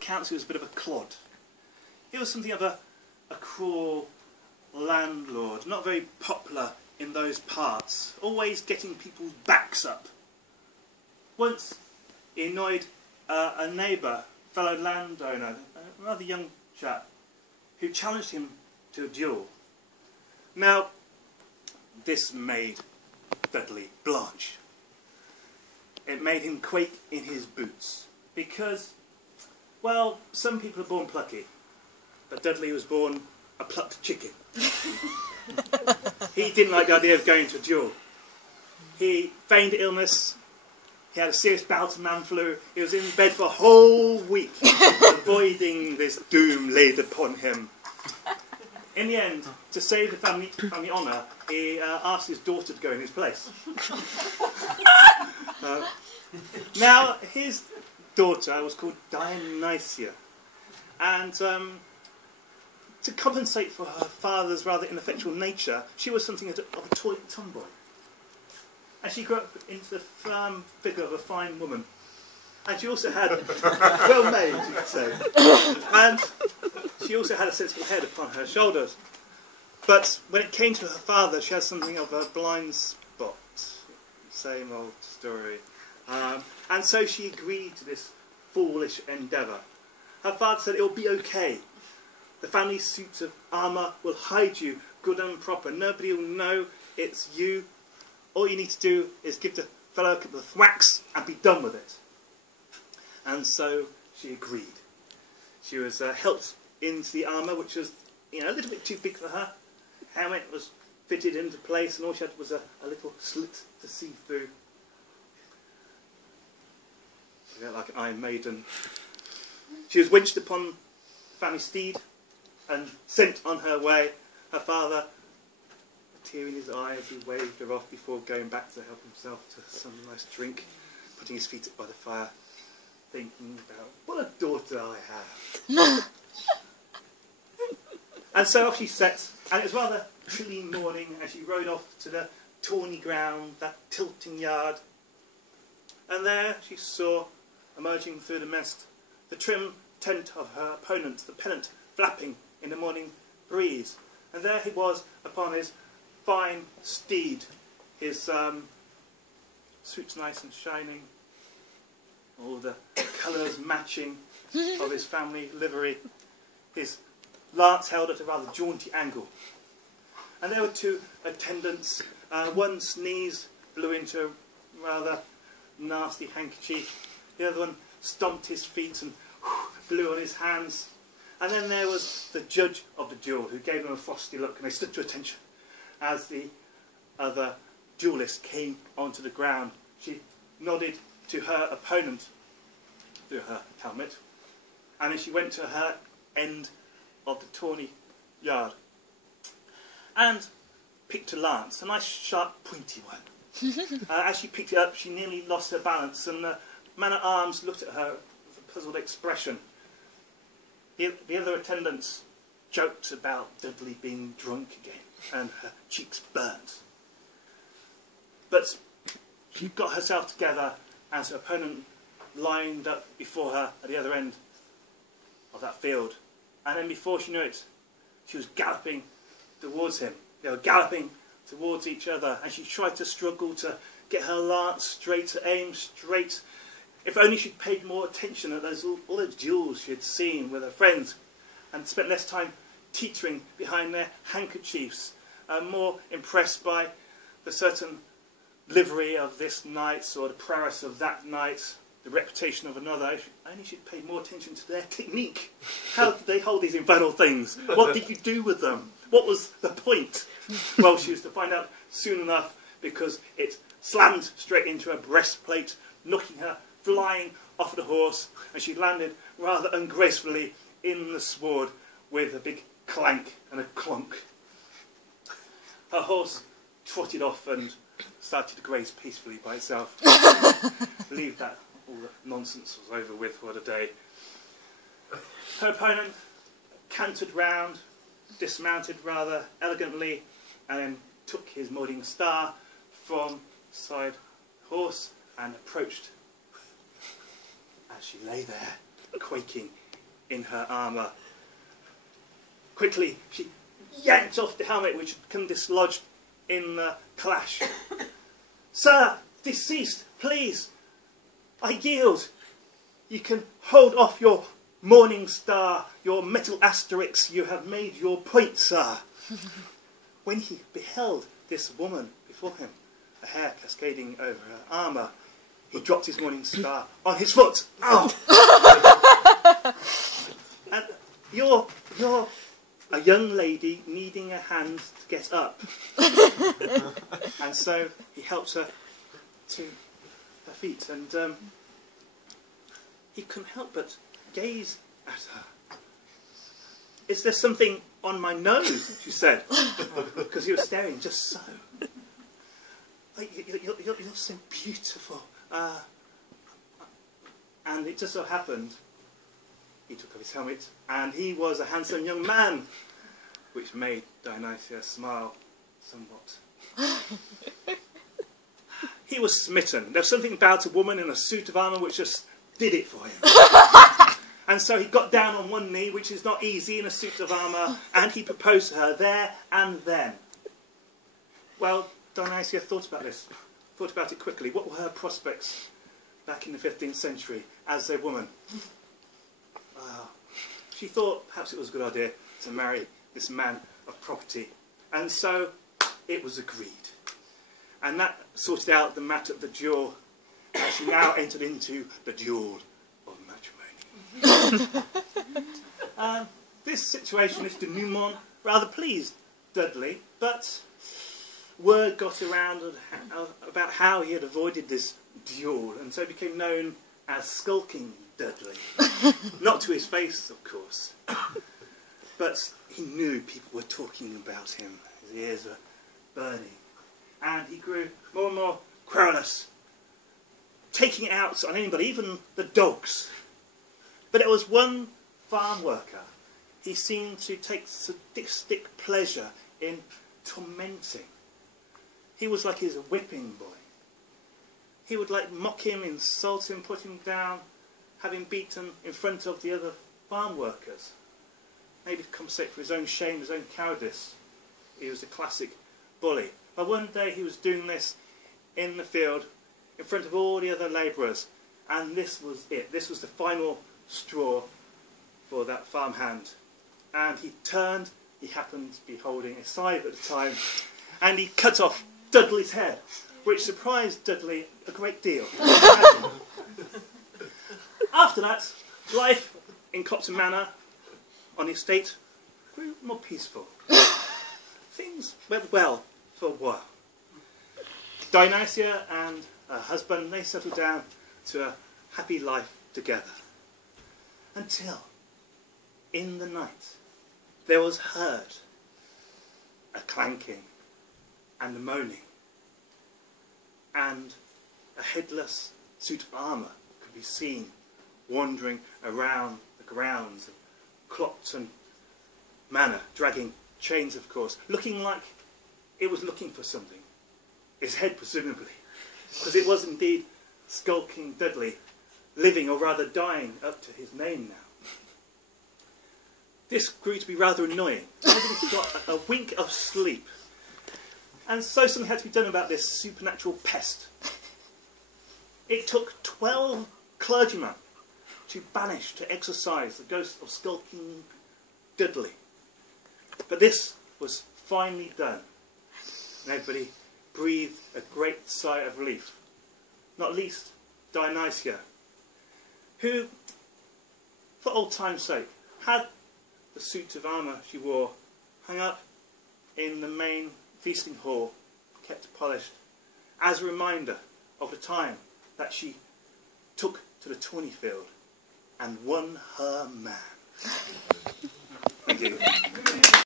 accounts he was a bit of a clod. He was something of a cruel landlord, not very popular in those parts, always getting people's backs up. Once he annoyed a neighbour, fellow landowner, a rather young chap, who challenged him to a duel. Now, this made Dudley blanch. It made him quake in his boots, because, well, some people are born plucky, but Dudley was born a plucked chicken. He didn't like the idea of going to a duel. He feigned illness. He had a serious bout of man flu. He was in bed for a whole week, avoiding this doom laid upon him. In the end, to save the family honour, he asked his daughter to go in his place. Now, his daughter was called Dionysia, and to compensate for her father's rather ineffectual nature, she was something of a toy tomboy. And she grew up into the firm figure of a fine woman. And she also had, well made, you could say. And she also had a sensible head upon her shoulders. But when it came to her father, she had something of a blind spot. Same old story. And so she agreed to this foolish endeavour. Her father said, "It'll be okay. The family suit of armour will hide you good and proper. Nobody will know it's you. All you need to do is give the fellow a couple of thwacks and be done with it." And so she agreed. She was helped into the armour, which was, a little bit too big for her. Helmet was fitted into place, and all she had was a little slit to see through. Like an Iron Maiden. She was winched upon the family steed and sent on her way. Her father, a tear in his eye as he waved her off before going back to help himself to some nice drink, putting his feet up by the fire, thinking about what a daughter I have. And so off she set, and it was rather chilly morning as she rode off to the tawny ground, that tilting yard. And there she saw, emerging through the mist, the trim tent of her opponent, the pennant flapping in the morning breeze. And there he was upon his fine steed, his suits nice and shining, all the colours matching of his family livery, his lance held at a rather jaunty angle. And there were two attendants. One sneezed, blew into a rather nasty handkerchief. The other one stomped his feet and blew on his hands. And then there was the judge of the duel, who gave them a frosty look, and they stood to attention as the other duellist came onto the ground. She nodded to her opponent through her helmet, and then she went to her end of the tawny yard and picked a lance, a nice sharp pointy one. As she picked it up, she nearly lost her balance, and the man-at-arms looked at her with a puzzled expression. The other attendants joked about Dudley being drunk again, and her cheeks burnt. But she got herself together as her opponent lined up before her at the other end of that field. And then before she knew it, she was galloping towards him. They were galloping towards each other, and she tried to struggle to get her lance straight, to aim straight. If only she'd paid more attention at all those duels she had seen with her friends, and spent less time teetering behind their handkerchiefs, more impressed by the certain livery of this knight or the prowess of that knight, the reputation of another. If only she'd paid more attention to their technique. How did they hold these infernal things? What did you do with them? What was the point? Well, she was to find out soon enough, because it slammed straight into her breastplate, knocking her flying off the horse, and she landed rather ungracefully in the sward with a big clank and a clunk. Her horse trotted off and started to graze peacefully by itself. Believed that all the nonsense was over with for the day. Her opponent cantered round, dismounted rather elegantly, and then took his morning star from side horse and approached. As she lay there, quaking in her armour. Quickly, she yanked off the helmet, which had become dislodged in the clash. "Sir, deceased, please, I yield. You can hold off your morning star, your metal asterisks. You have made your point, sir." When he beheld this woman before him, a hair cascading over her armour, he dropped his morning star on his foot. Oh! And you're a young lady needing a hand to get up. And so he helped her to her feet, and he couldn't help but gaze at her. "Is there something on my nose?" she said, because he was staring just so. You're so beautiful. And it just so happened, he took off his helmet, and he was a handsome young man, which made Dionysia smile somewhat. He was smitten. There was something about a woman in a suit of armour which just did it for him. And so he got down on one knee, which is not easy in a suit of armour, and he proposed to her there and then. Well, Dionysia thought about this, thought about it quickly. What were her prospects back in the 15th century as a woman? She thought perhaps it was a good idea to marry this man of property. And so it was agreed. And that sorted out the matter of the duel. And she now entered into the duel of matrimony. This situation, this denouement, rather pleased Dudley, but word got around about how he had avoided this duel, and so became known as Skulking Dudley. Not to his face, of course, but he knew people were talking about him. His ears were burning, and he grew more and more querulous, taking it out on anybody, even the dogs. But there was one farm worker he seemed to take sadistic pleasure in tormenting. He was like his whipping boy. He would like mock him, insult him, put him down, have him beaten in front of the other farm workers. Maybe to compensate for his own shame, his own cowardice. He was a classic bully. But one day he was doing this in the field in front of all the other labourers, and this was it. This was the final straw for that farmhand. And he turned, he happened to be holding a scythe at the time, and he cut off Dudley's head, which surprised Dudley a great deal. After that, life in Copton Manor on the estate grew more peaceful. Things went well for a while. Dionysia and her husband, they settled down to a happy life together. Until, in the night, there was heard a clanking and a moaning, and a headless suit of armour could be seen wandering around the grounds of Clopton Manor, dragging chains, of course, looking like it was looking for something. His head, presumably, because it was indeed Skulking Dudley, living, or rather dying, up to his name now. This grew to be rather annoying. Nobody got a wink of sleep. And so something had to be done about this supernatural pest. It took 12 clergymen to banish, to exorcise the ghost of Skulking Dudley. But this was finally done. And everybody breathed a great sigh of relief. Not least Dionysia, who, for old time's sake, had the suit of armour she wore hung up in the main feasting hall, kept polished, as a reminder of the time that she took to the tawny field and won her man. Thank you.